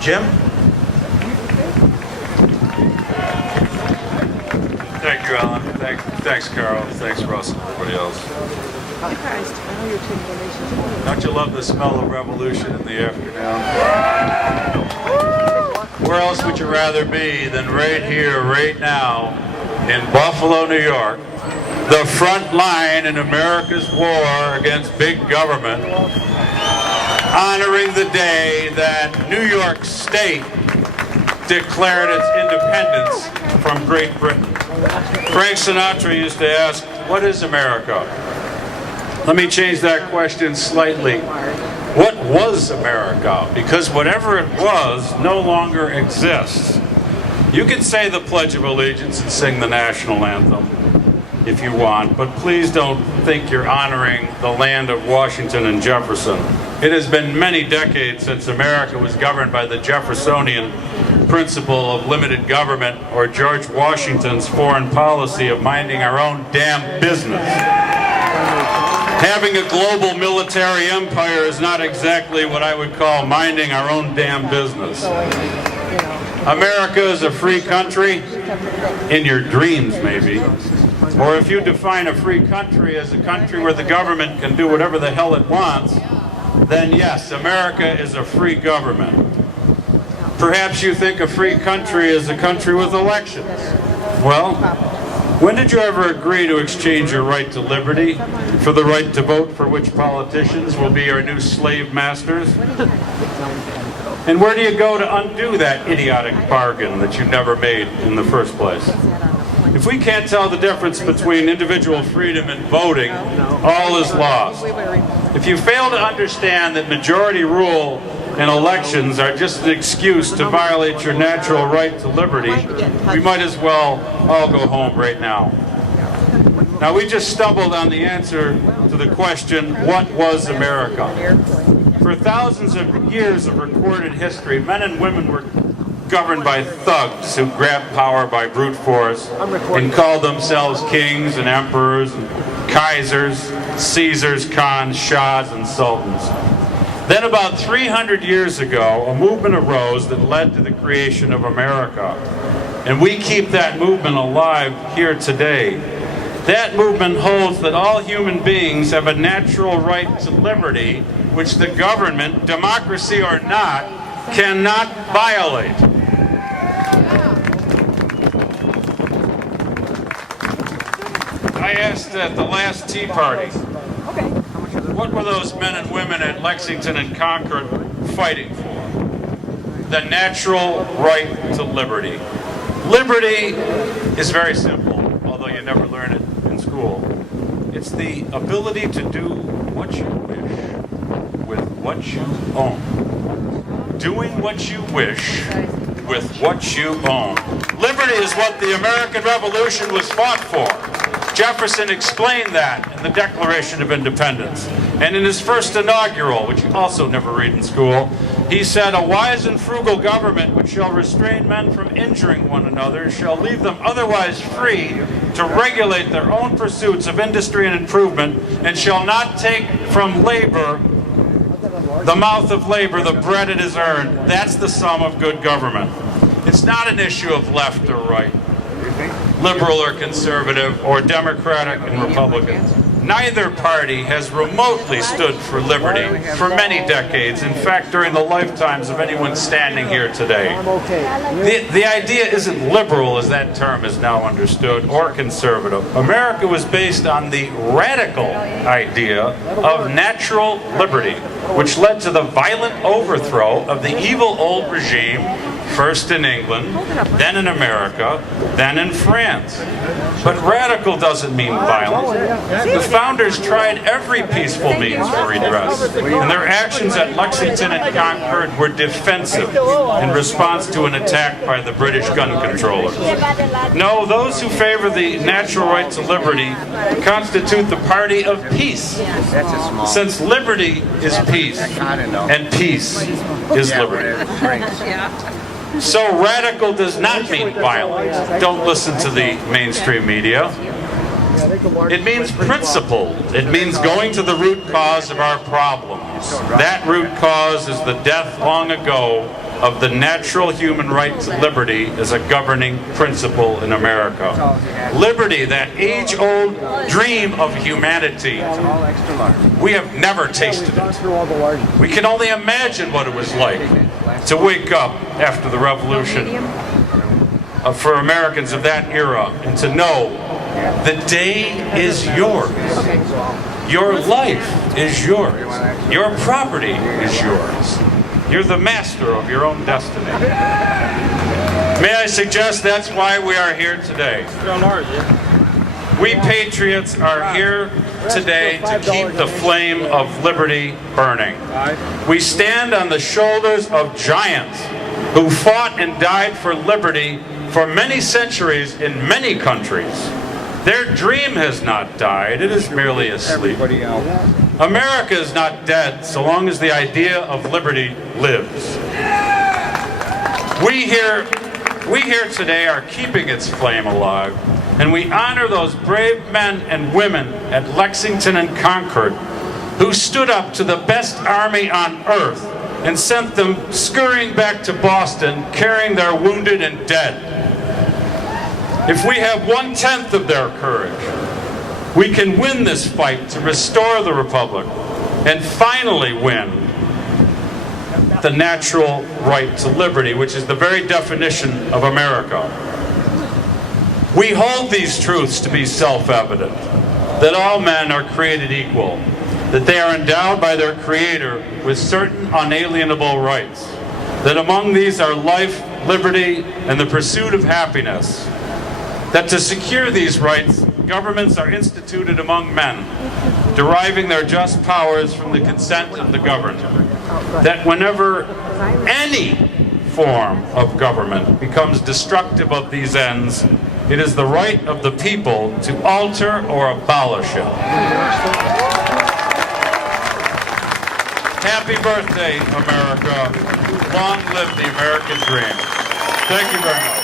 Jim? Thank you, Alan. Thanks, Carl. Thanks, Russ, and everybody else. Don't you love the smell of revolution in the afternoon? Where else would you rather be than right here, right now, in Buffalo, New York, the front line in America's war against big government, honoring the day that New York State declared its independence from Great Britain. Frank Sinatra used to ask, what is America? Let me change that question slightly. What was America? Because whatever it was no longer exists. You can say the Pledge of Allegiance and sing the national anthem if you want, but please don't think you're honoring the land of Washington and Jefferson. It has been many decades since America was governed by the Jeffersonian principle of limited government, or George Washington's foreign policy of minding our own damn business. Having a global military empire is not exactly what I would call minding our own damn business. America is a free country, in your dreams maybe. Or if you define a free country as a country where the government can do whatever the hell it wants, then yes, America is a free government. Perhaps you think a free country is a country with elections. Well, when did you ever agree to exchange your right to liberty for the right to vote for which politicians will be our new slave masters? And where do you go to undo that idiotic bargain that you never made in the first place? If we can't tell the difference between individual freedom and voting, all is lost. If you fail to understand that majority rule in elections are just an excuse to violate your natural right to liberty, we might as well all go home right now. Now, we just stumbled on the answer to the question, what was America? For thousands of years of recorded history, men and women were governed by thugs who grabbed power by brute force and called themselves kings and emperors and kaisers, Caesars, khans, shahs, and sultans. Then about 300 years ago, a movement arose that led to the creation of America. And we keep that movement alive here today. That movement holds that all human beings have a natural right to liberty, which the government, democracy or not, cannot violate. I asked at the last Tea Party, what were those men and women at Lexington and Concord fighting for? The natural right to liberty. Liberty is very simple, although you never learn it in school. It's the ability to do what you wish with what you own. Doing what you wish with what you own. Liberty is what the American Revolution was fought for. Jefferson explained that in the Declaration of Independence. And in his first inaugural, which you also never read in school, he said, "A wise and frugal government which shall restrain men from injuring one another shall leave them otherwise free to regulate their own pursuits of industry and improvement, and shall not take from labor, the mouth of labor, the bread it has earned." That's the sum of good government. It's not an issue of left or right, liberal or conservative, or Democratic and Republican. Neither party has remotely stood for liberty for many decades. In fact, during the lifetimes of anyone standing here today. The idea isn't liberal, as that term is now understood, or conservative. America was based on the radical idea of natural liberty, which led to the violent overthrow of the evil old regime, first in England, then in America, then in France. But radical doesn't mean violent. The founders tried every peaceful means for redress, and their actions at Lexington and Concord were defensive in response to an attack by the British gun controllers. No, those who favor the natural right to liberty constitute the party of peace, since liberty is peace, and peace is liberty. So radical does not mean violent. Don't listen to the mainstream media. It means principled. It means going to the root cause of our problems. That root cause is the death long ago of the natural human right to liberty as a governing principle in America. Liberty, that age-old dream of humanity. We have never tasted it. We can only imagine what it was like to wake up after the Revolution for Americans of that era and to know the day is yours. Your life is yours. Your property is yours. You're the master of your own destiny. May I suggest that's why we are here today. We patriots are here today to keep the flame of liberty burning. We stand on the shoulders of giants who fought and died for liberty for many centuries in many countries. Their dream has not died, it is merely asleep. America is not dead so long as the idea of liberty lives. We here today are keeping its flame alive, and we honor those brave men and women at Lexington and Concord who stood up to the best army on earth and sent them scurrying back to Boston carrying their wounded and dead. If we have 1/10 of their courage, we can win this fight to restore the Republic and finally win the natural right to liberty, which is the very definition of America. We hold these truths to be self-evident, that all men are created equal, that they are endowed by their Creator with certain unalienable rights, that among these are life, liberty, and the pursuit of happiness, that to secure these rights, governments are instituted among men, deriving their just powers from the consent of the governed, that whenever any form of government becomes destructive of these ends, it is the right of the people to alter or abolish it. Happy birthday, America. Long live the American dream. Thank you very much.